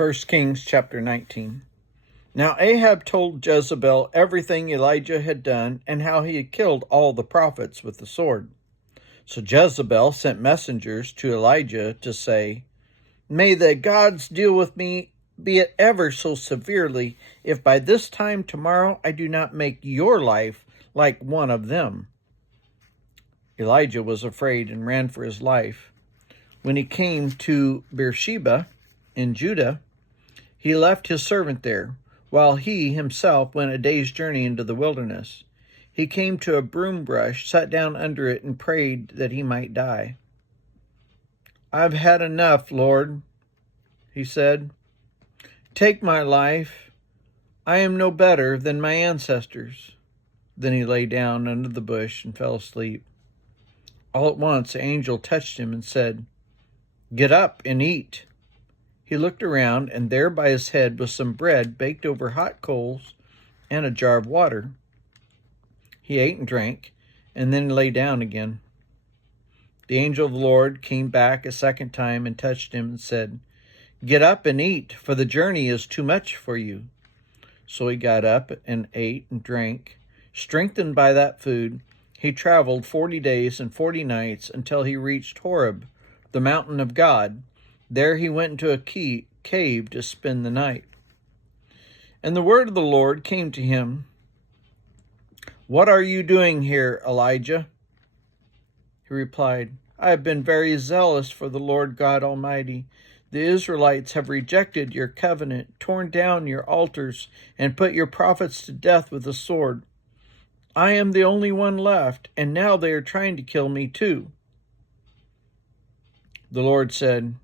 1 Kings chapter 19. Now Ahab told Jezebel everything Elijah had done and how he had killed all the prophets with the sword. So Jezebel sent messengers to Elijah to say, "May the gods deal with me, be it ever so severely, if by this time tomorrow I do not make your life like one of them." Elijah was afraid and ran for his life. When he came to Beersheba in Judah, he left his servant there, while he himself went a day's journey into the wilderness. He came to a broom bush, sat down under it, and prayed that he might die. "I've had enough, Lord," he said. "Take my life. I am no better than my ancestors." Then he lay down under the bush and fell asleep. All at once an angel touched him and said, "Get up and eat." He looked around, and there by his head was some bread baked over hot coals and a jar of water. He ate and drank, and then lay down again. The angel of the Lord came back a second time and touched him and said, "Get up and eat, for the journey is too much for you." So he got up and ate and drank. Strengthened by that food, he traveled 40 days and 40 nights until he reached Horeb, the mountain of God. There he went into a cave to spend the night. And the word of the Lord came to him, "What are you doing here, Elijah?" He replied, "I have been very zealous for the Lord God Almighty. The Israelites have rejected your covenant, torn down your altars, and put your prophets to death with the sword. I am the only one left, and now they are trying to kill me too." The Lord said,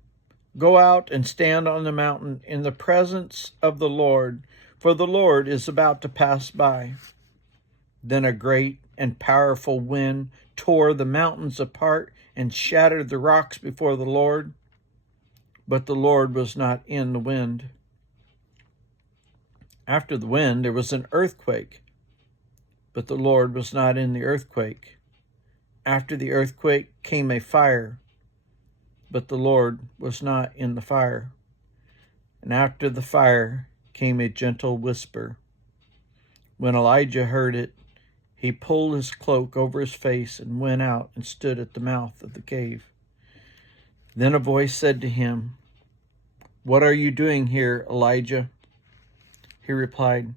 "Go out and stand on the mountain in the presence of the Lord, for the Lord is about to pass by." Then a great and powerful wind tore the mountains apart and shattered the rocks before the Lord. But the Lord was not in the wind. After the wind, there was an earthquake. But the Lord was not in the earthquake. After the earthquake came a fire. But the Lord was not in the fire. And after the fire came a gentle whisper. When Elijah heard it, he pulled his cloak over his face and went out and stood at the mouth of the cave. Then a voice said to him, "What are you doing here, Elijah?" He replied,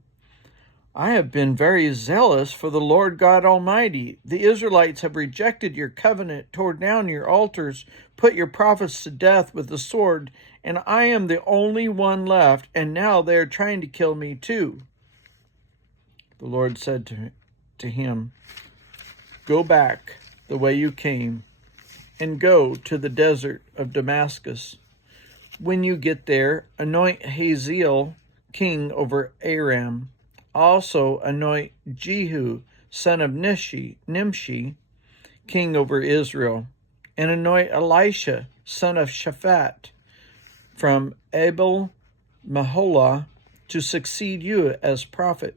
"I have been very zealous for the Lord God Almighty. The Israelites have rejected your covenant, torn down your altars, put your prophets to death with the sword, and I am the only one left, and now they are trying to kill me too." The Lord said to him, "Go back the way you came, and go to the desert of Damascus. When you get there, anoint Hazael king over Aram. Also anoint Jehu, son of Nimshi, king over Israel, and anoint Elisha, son of Shaphat, from Abel Meholah, to succeed you as prophet.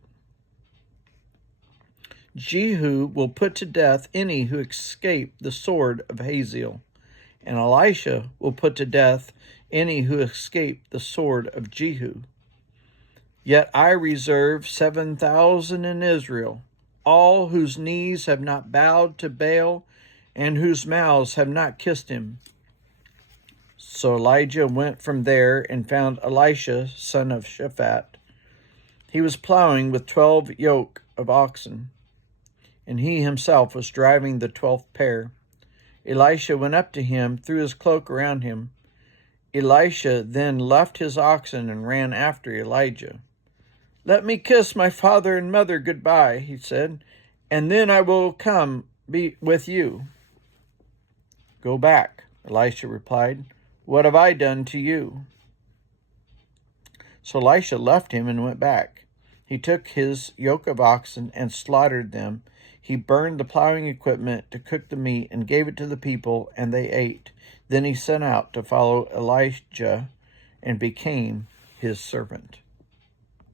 Jehu will put to death any who escape the sword of Hazael, and Elisha will put to death any who escape the sword of Jehu. Yet I reserve 7,000 in Israel, all whose knees have not bowed to Baal, and whose mouths have not kissed him." So Elijah went from there and found Elisha, son of Shaphat. He was plowing with 12 yoke of oxen, and he himself was driving the 12th pair. Elisha went up to him, threw his cloak around him. Elisha then left his oxen and ran after Elijah. "Let me kiss my father and mother goodbye," he said, "and then I will come be with you." "Go back," Elisha replied. "What have I done to you?" So Elisha left him and went back. He took his yoke of oxen and slaughtered them. He burned the plowing equipment to cook the meat and gave it to the people, and they ate. Then he set out to follow Elijah and became his servant.